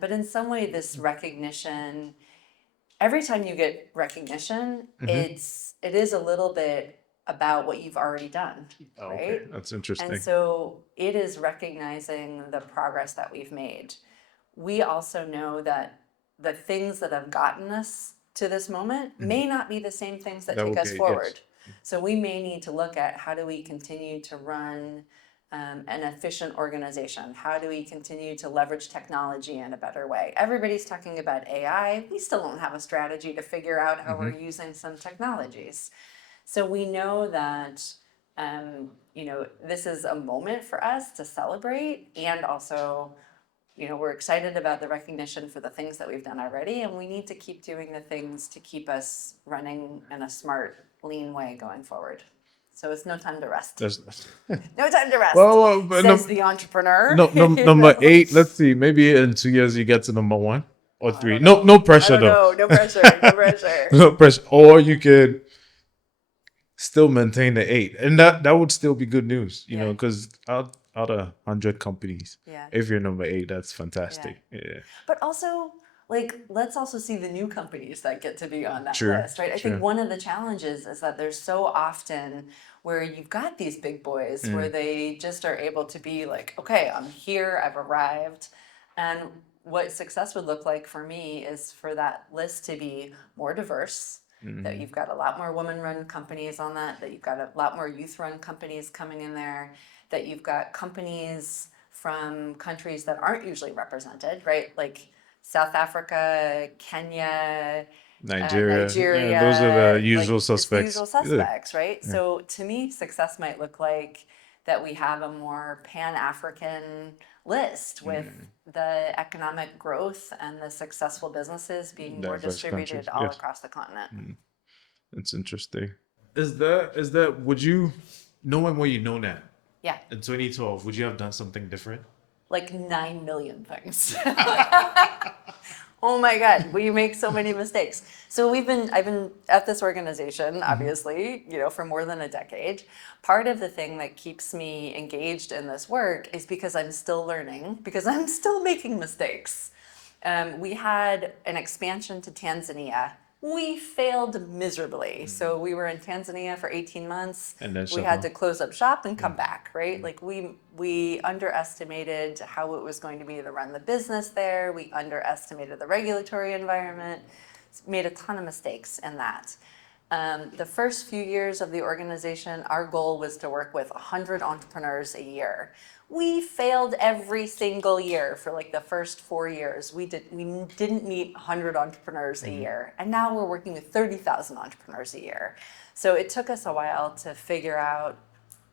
But in some way, this recognition, every time you get recognition, it is a little bit about what you've already done, right? Okay. That's interesting. And so it is recognizing the progress that we've made. We also know that the things that have gotten us to this moment may not be the same things that take us forward. Yes. So we may need to look at how do we continue to run an efficient organization? How do we continue to leverage technology in a better way? Everybody's talking about AI. We still don't have a strategy to figure out how we're using some technologies. So we know that this is a moment for us to celebrate, and also we're excited about the recognition for the things that we've done already, and we need to keep doing the things to keep us running in a smart, lean way going forward. So it's no time to rest. No time to rest, says the entrepreneur. Number 8, let's see, maybe in 2 years you get to number 1 or 3. No pressure though. No pressure. No pressure. Or you could still maintain the 8. And that would still be good news, because out of 100 companies, if you're number 8, that's fantastic. Yeah. But also, let's also see the new companies that get to be on that list, right? I think one of the challenges is that there's so often where you've got these big boys where they just are able to be like, okay, I'm here, I've arrived. And what success would look like for me is for that list to be more diverse, that you've got a lot more women-run companies on that you've got a lot more youth-run companies coming in there, that you've got companies from countries that aren't usually represented, right? Like South Africa, Kenya, Nigeria. Those are the usual suspects. Right? Yeah. So to me, success might look like that we have a more Pan-African list with the economic growth and the successful businesses being more distributed all across the continent. That's interesting. Is that would you, knowing what you know now, in 2012, would you have done something different? Like 9 million things. Oh my God, we make so many mistakes. So I've been at this organization, obviously, for more than a decade. Part of the thing that keeps me engaged in this work is because I'm still learning, because I'm still making mistakes. We had an expansion to Tanzania. We failed miserably. So we were in Tanzania for 18 months. And then we had to close up shop and come back, right? Like we underestimated how it was going to be to run the business there. We underestimated the regulatory environment. Made a ton of mistakes in that. The first few years of the organization, our goal was to work with 100 entrepreneurs a year. We failed every single year for like the first 4 years. We didn't meet 100 entrepreneurs a year. And now we're working with 30,000 entrepreneurs a year. So it took us a while to figure out,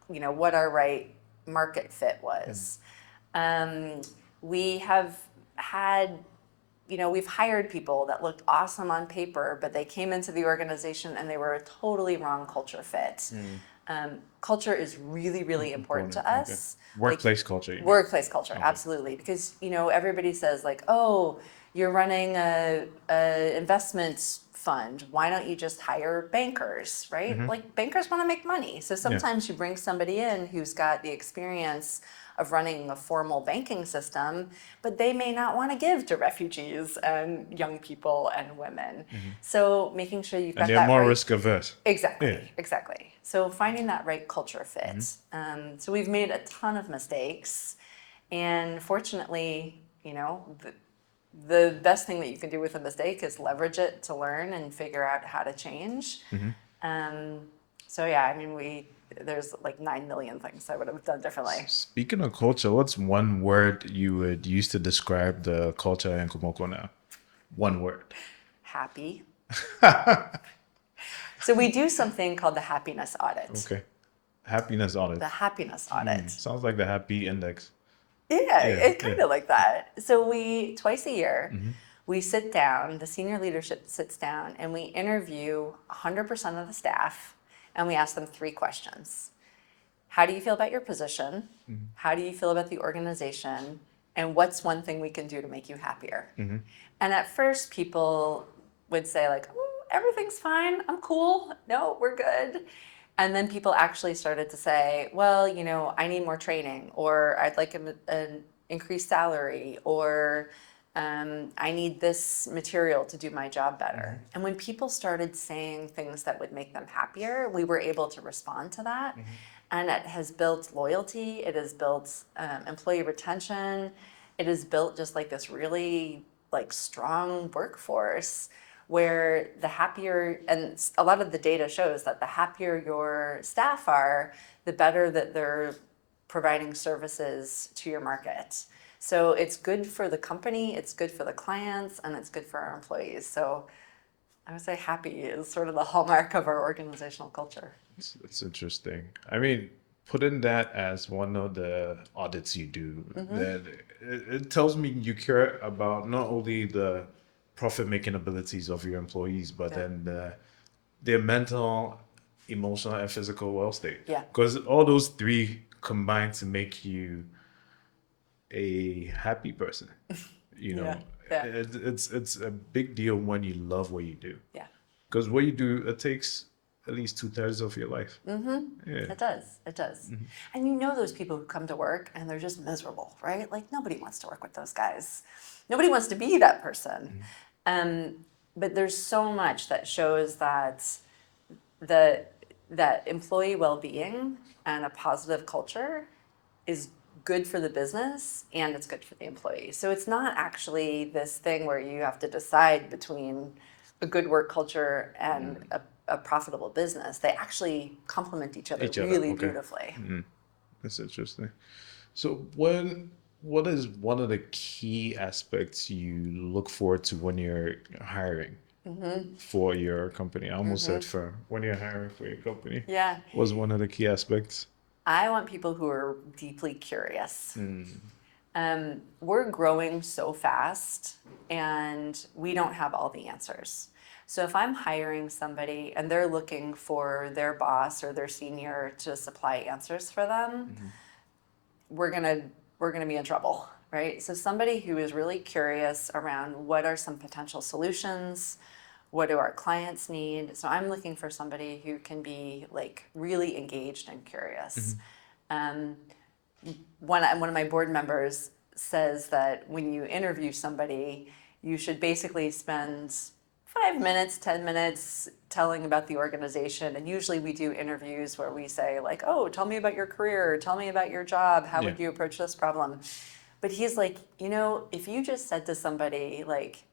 what our right market fit was. We have had, we've hired people that looked awesome on paper, but they came into the organization and they were a totally wrong culture fit. Culture is really, really important to us. Okay. Workplace culture. Workplace culture, okay. Absolutely. Because, everybody says like, oh, you're running a investment fund. Why don't you just hire bankers, right? Like bankers want to make money. So sometimes you bring somebody in who's got the experience of running a formal banking system, but they may not want to give to refugees and young people and women. So making sure you've got that right. And they're more risk averse. Exactly. So finding that right culture fit. So we've made a ton of mistakes, and fortunately, the best thing that you can do with a mistake is leverage it to learn and figure out how to change. There's like 9 million things I would have done differently. Speaking of culture, what's one word you would use to describe the culture in Inkomoko now? One word. Happy. So we do something called the happiness audit. Okay. Happiness audit. The happiness audit. Sounds like the happy index. Yeah, it's kind of like that. So we, twice a year, we sit down, the senior leadership sits down, and we interview 100% of the staff, and we ask them 3 questions. How do you feel about your position? How do you feel about the organization? And what's one thing we can do to make you happier? And at first, people would say like, oh, everything's fine, I'm cool, no, we're good. And then people actually started to say, well, I need more training, or I'd like an increased salary, or I need this material to do my job better. And when people started saying things that would make them happier, we were able to respond to that. And it has built loyalty, it has built employee retention, it has built just like this really like strong workforce, where the happier, and a lot of the data shows that the happier your staff are, the better that they're providing services to your market. So it's good for the company, it's good for the clients, and it's good for our employees. So I would say happy is sort of the hallmark of our organizational culture. It's interesting. I mean, putting that as one of the audits you do, that it tells me you care about not only the profit-making abilities of your employees, but then their mental, emotional, and physical well-state. Yeah. Because all those 3 combine to make you a happy person. It's a big deal when you love what you do. Yeah. Because what you do, it takes at least 2/3 of your life. It does. And those people who come to work and they're just miserable, right? Like nobody wants to work with those guys. Nobody wants to be that person. But there's so much that shows that that employee well-being and a positive culture is good for the business and it's good for the employee. So it's not actually this thing where you have to decide between a good work culture and a profitable business. They actually complement each other really beautifully. That's interesting. So what is one of the key aspects you look forward to when you're hiring for your company? I almost said firm. When you're hiring for your company, what's one of the key aspects? I want people who are deeply curious. We're growing so fast and we don't have all the answers. So if I'm hiring somebody and they're looking for their boss or their senior to supply answers for them, we're gonna be in trouble right? So somebody who is really curious around what are some potential solutions, what do our clients need? So I'm looking for somebody who can be like really engaged and curious. One of my board members says that when you interview somebody, you should basically spend 5 minutes, 10 minutes telling about the organization. And usually we do interviews where we say like, oh, tell me about your career, tell me about your job, how would you approach this problem? But he's like, if you just said to somebody like,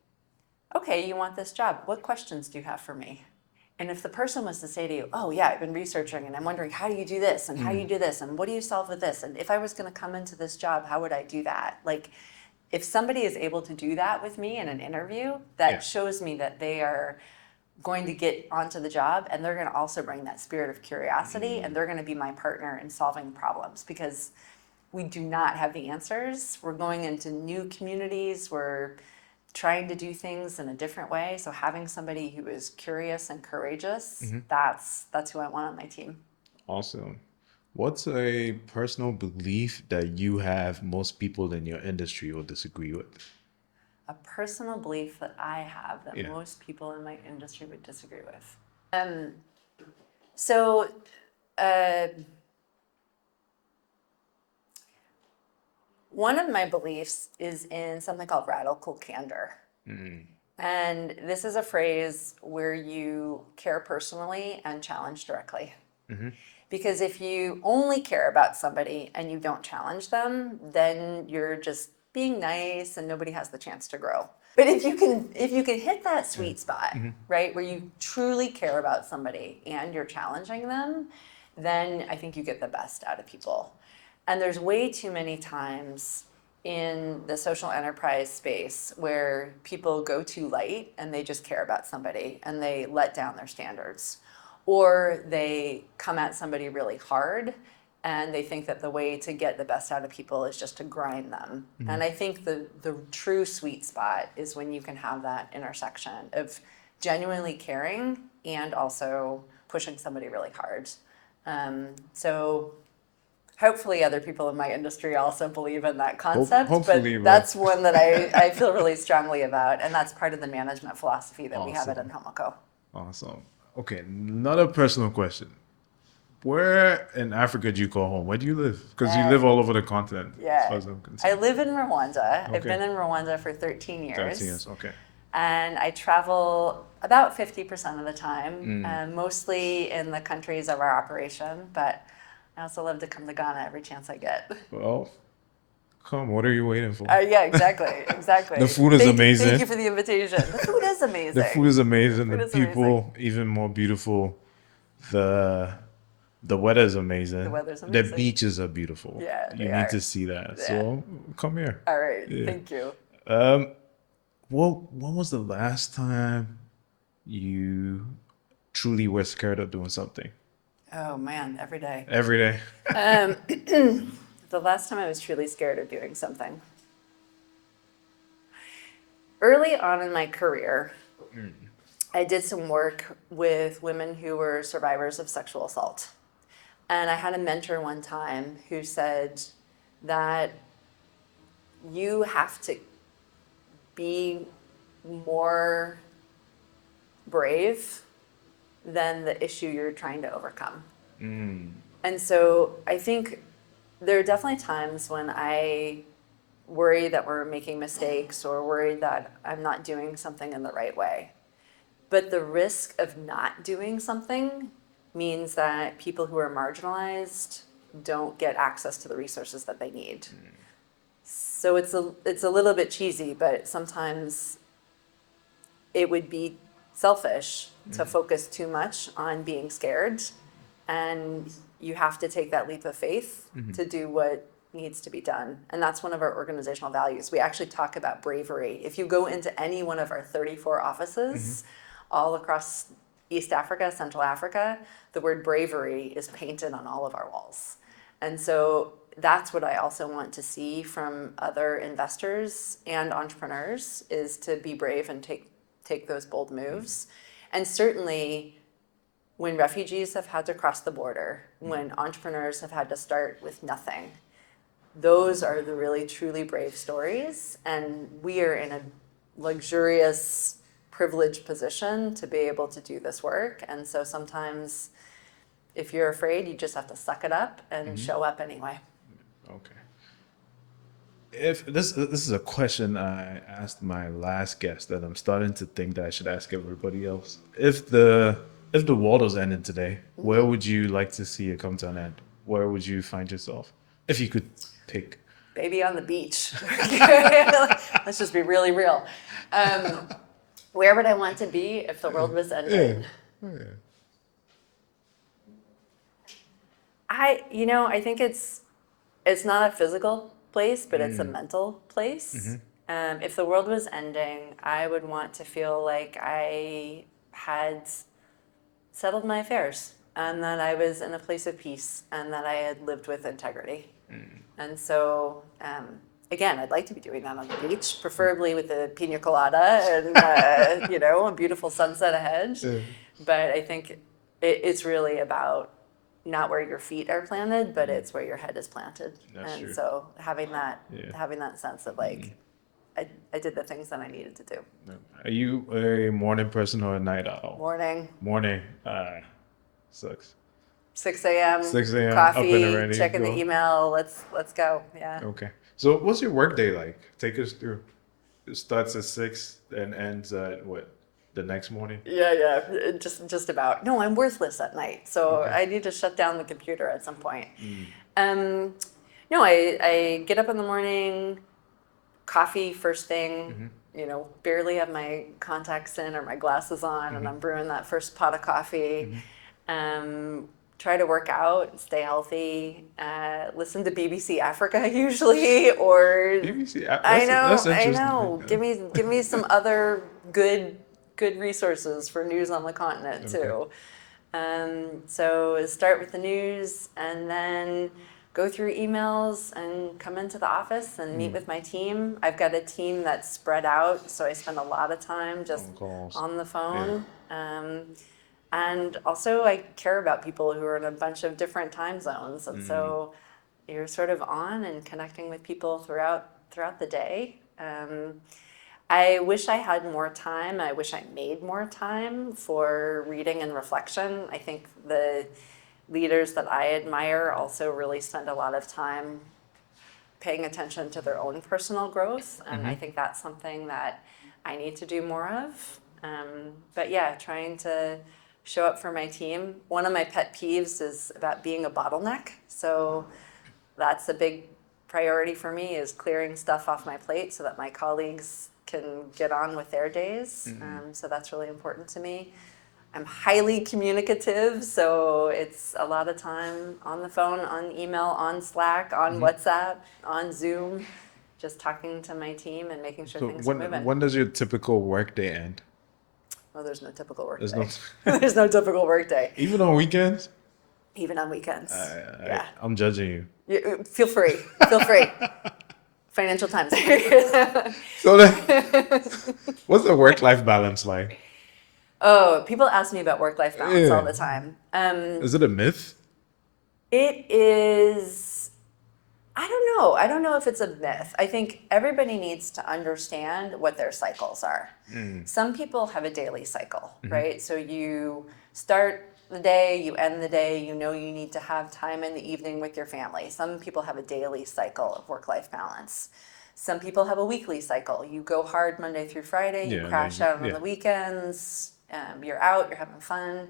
okay, you want this job, what questions do you have for me? And if the person was to say to you, oh yeah, I've been researching and I'm wondering how do you do this and how do you do this and what do you solve with this? And if I was going to come into this job, how would I do that? Like, if somebody is able to do that with me in an interview, that shows me that they are going to get onto the job and they're going to also bring that spirit of curiosity and they're going to be my partner in solving problems because we do not have the answers. We're going into new communities. We're trying to do things in a different way. So having somebody who is curious and courageous, that's who I want on my team. Awesome. What's a personal belief that you have most people in your industry will disagree with? A personal belief that I have that most people in my industry would disagree with. One of my beliefs is in something called radical candor. And this is a phrase where you care personally and challenge directly. Because if you only care about somebody and you don't challenge them, then you're just being nice and nobody has the chance to grow. But if you can hit that sweet spot, right, where you truly care about somebody and you're challenging them, then I think you get the best out of people. And there's way too many times in the social enterprise space where people go too light and they just care about somebody and they let down their standards. Or they come at somebody really hard and they think that the way to get the best out of people is just to grind them. And I think the true sweet spot is when you can have that intersection of genuinely caring and also pushing somebody really hard. So hopefully other people in my industry also believe in that concept, hopefully, but that's one that I feel really strongly about, and that's part of the management philosophy that we have at Inkomoko. Awesome. Okay, another personal question. Where in Africa do you call home? Where do you live? Because you live all over the continent, as far as I'm concerned. I live in Rwanda. Okay. I've been in Rwanda for 13 years. 13 years, okay. And I travel about 50% of the time, mostly in the countries of our operation, but I also love to come to Ghana every chance I get. Well, come, what are you waiting for? Yeah, exactly. The food is amazing. Thank you for the invitation. The food is amazing. The food is amazing. The people, even more beautiful. The weather is amazing. The weather's amazing. The beaches are beautiful. Yeah, you need to see that. Yeah. So come here. All right. Yeah. Thank you. Well, when was the last time you truly were scared of doing something? Oh man, every day. Every day. The last time I was truly scared of doing something. Early on in my career, I did some work with women who were survivors of sexual assault. And I had a mentor one time who said that you have to be more brave than the issue you're trying to overcome. And so I think there are definitely times when I worry that we're making mistakes or worried that I'm not doing something in the right way. But the risk of not doing something means that people who are marginalized don't get access to the resources that they need. So it's a little bit cheesy, but sometimes it would be selfish to focus too much on being scared, and you have to take that leap of faith to do what needs to be done. And that's one of our organizational values. We actually talk about bravery. If you go into any one of our 34 offices all across East Africa, Central Africa, the word bravery is painted on all of our walls. And so that's what I also want to see from other investors and entrepreneurs, is to be brave and take those bold moves. And certainly when refugees have had to cross the border, when entrepreneurs have had to start with nothing, those are the really truly brave stories, and we are in a luxurious, privileged position to be able to do this work. And so sometimes if you're afraid, you just have to suck it up and show up anyway. Okay. If this is a question I asked my last guest that I'm starting to think that I should ask everybody else. If the world was ending today, where would you like to see it come to an end? Where would you find yourself if you could pick? Baby on the beach. Let's just be really real. Where would I want to be if the world was ending? I think it's not a physical place, but it's a mental place. If the world was ending, I would want to feel like I had settled my affairs and that I was in a place of peace and that I had lived with integrity. And so, again, I'd like to be doing that on the beach, preferably with a pina colada and, a beautiful sunset ahead. But I think it's really about not where your feet are planted, but it's where your head is planted. That's true. So having that sense of like, I did the things that I needed to do. Are you a morning person or a night owl? Morning. Sucks. 6 a.m. 6 a.m. Coffee, up and ready, checking the email. Let's go. Yeah. Okay. So what's your work day like? Take us through. It starts at 6 and ends at what? The next morning? Yeah. Just about. No, I'm worthless at night, so I need to shut down the computer at some point. No, I get up in the morning, coffee first thing. Barely have my contacts in or my glasses on, and I'm brewing that first pot of coffee. Try to work out, stay healthy, listen to BBC Africa usually, or BBC Africa. I know. Give me some other good resources for news on the continent too. So start with the news and then go through emails and come into the office and meet with my team. I've got a team that's spread out, so I spend a lot of time just on the phone. And also I care about people who are in a bunch of different time zones. And so you're sort of on and connecting with people throughout the day. I wish I had more time. I wish I made more time for reading and reflection. I think the leaders that I admire also really spend a lot of time paying attention to their own personal growth. And I think that's something that I need to do more of. But yeah, trying to show up for my team. One of my pet peeves is about being a bottleneck. So that's a big priority for me, is clearing stuff off my plate so that my colleagues can get on with their days. So that's really important to me. I'm highly communicative, so it's a lot of time on the phone, on email, on Slack, on WhatsApp, on Zoom, just talking to my team and making sure things are moving. When does your typical workday end? Well, there's no typical work day. There's no typical work day. Even on weekends? Even on weekends. Yeah. I'm judging you. Feel free. Financial Times. So what's the work-life balance like? Oh, people ask me about work-life balance all the time. Is it a myth? It is. I don't know. I don't know if it's a myth. I think everybody needs to understand what their cycles are. Some people have a daily cycle, right? So you start the day, you end the day, you need to have time in the evening with your family. Some people have a daily cycle of work-life balance. Some people have a weekly cycle. You go hard Monday through Friday, you crash out on the weekends, you're out, you're having fun.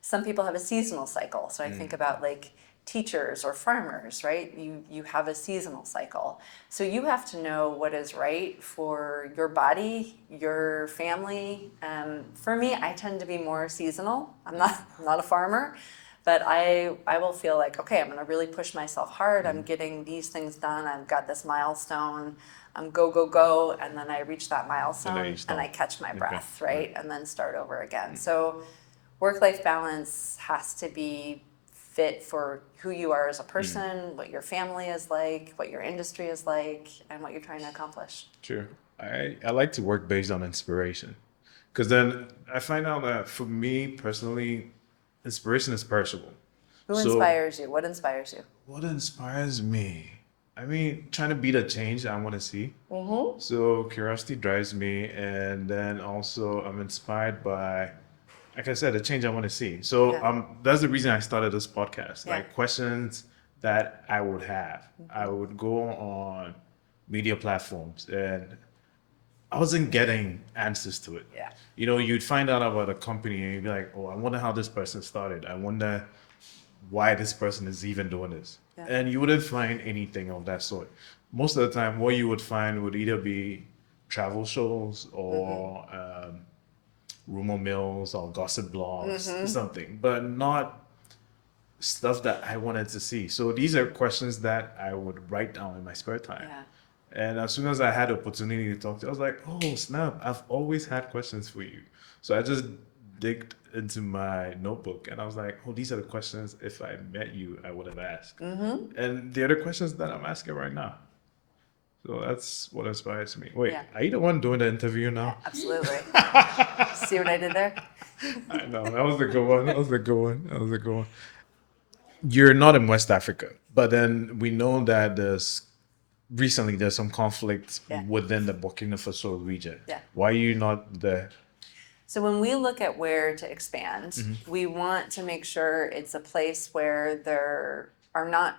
Some people have a seasonal cycle. So I think about like teachers or farmers, right? You have a seasonal cycle. So you have to know what is right for your body, your family. For me, I tend to be more seasonal. I'm not a farmer, but I will feel like, okay, I'm going to really push myself hard. I'm getting these things done. I've got this milestone. I'm go, and then I reach that milestone and I catch my breath, right? And then start over again. So work-life balance has to be fit for who you are as a person, what your family is like, what your industry is like, and what you're trying to accomplish. True. I like to work based on inspiration, because then I find out that for me personally, inspiration is perishable. Who inspires you? What inspires you? What inspires me? I mean, trying to be the change I want to see. So curiosity drives me, and then also I'm inspired by, like I said, the change I want to see. So that's the reason I started this podcast. Like questions that I would have. I would go on media platforms, and I wasn't getting answers to it. Yeah. You know, you'd find out about a company and you'd be like, oh, I wonder how this person started. I wonder why this person is even doing this. Yeah. And you wouldn't find anything of that sort. Most of the time, what you would find would either be travel shows or rumor mills or gossip blogs, something, but not stuff that I wanted to see. So these are questions that I would write down in my spare time. Yeah. And as soon as I had the opportunity to talk to you, I was like, oh, snap, I've always had questions for you. So I just digged into my notebook and I was like, oh, these are the questions if I met you, I would have asked. And they're the questions that I'm asking right now. So that's what inspires me. Wait, are you the one doing the interview now? Yeah, absolutely. See what I did there? I know, that was a good one. That was a good one. You're not in West Africa, but then we know that there's some conflict within the Burkina Faso region. Yeah. Why are you not there? So when we look at where to expand, we want to make sure it's a place where there are not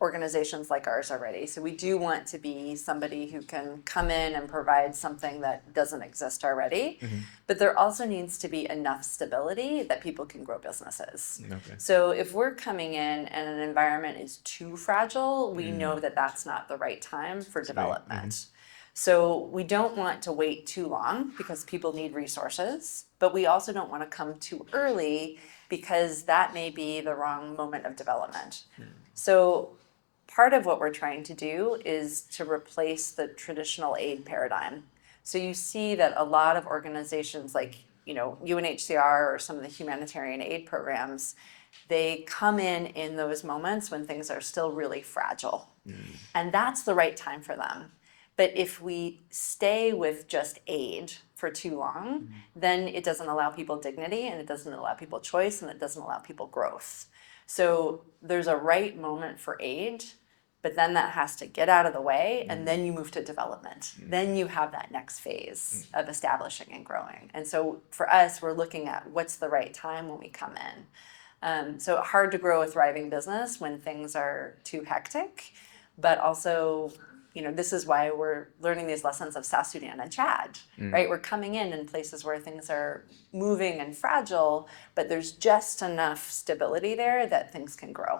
organizations like ours already. So we do want to be somebody who can come in and provide something that doesn't exist already. But there also needs to be enough stability that people can grow businesses. Okay. So if we're coming in and an environment is too fragile, we know that that's not the right time for development. So we don't want to wait too long because people need resources, but we also don't want to come too early because that may be the wrong moment of development. So part of what we're trying to do is to replace the traditional aid paradigm. So you see that a lot of organizations like, UNHCR or some of the humanitarian aid programs, they come in those moments when things are still really fragile. And that's the right time for them. But if we stay with just aid for too long, then it doesn't allow people dignity and it doesn't allow people choice and it doesn't allow people growth. So there's a right moment for aid, but then that has to get out of the way and then you move to development. Then you have that next phase of establishing and growing. And so for us, we're looking at what's the right time when we come in. So hard to grow a thriving business when things are too hectic, but also this is why we're learning these lessons of South Sudan and Chad, right? We're coming in places where things are moving and fragile, but there's just enough stability there that things can grow.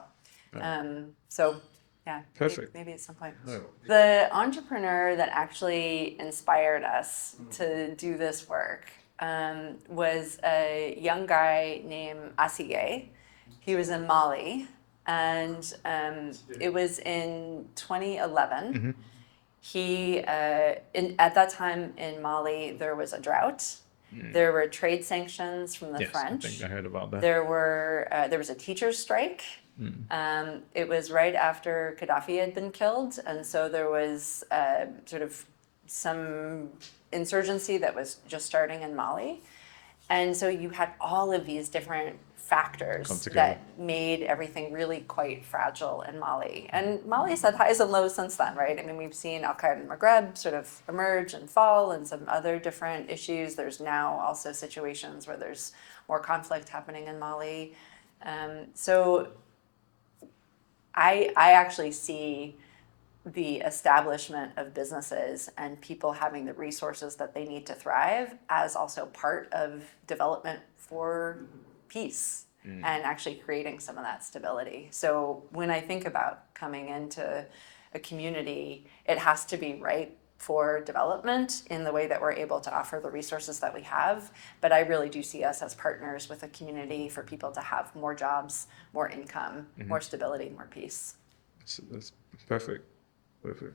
Perfect. Maybe at some point. No. The entrepreneur that actually inspired us to do this work was a young guy named Asige. He was in Mali. And it was in 2011. At that time in Mali, there was a drought. There were trade sanctions from the French. I think I heard about that. There was a teacher's strike. It was right after Gaddafi had been killed, and so there was sort of some insurgency that was just starting in Mali. And so you had all of these different factors that made everything really quite fragile in Mali. And Mali's had highs and lows since then, right? I mean, we've seen Al-Qaeda in Maghreb sort of emerge and fall and some other different issues. There's now also situations where there's more conflict happening in Mali. So I actually see the establishment of businesses and people having the resources that they need to thrive as also part of development for peace and actually creating some of that stability. So when I think about coming into a community, it has to be right for development in the way that we're able to offer the resources that we have. But I really do see us as partners with a community for people to have more jobs, more income, more stability, more peace. That's perfect. Perfect.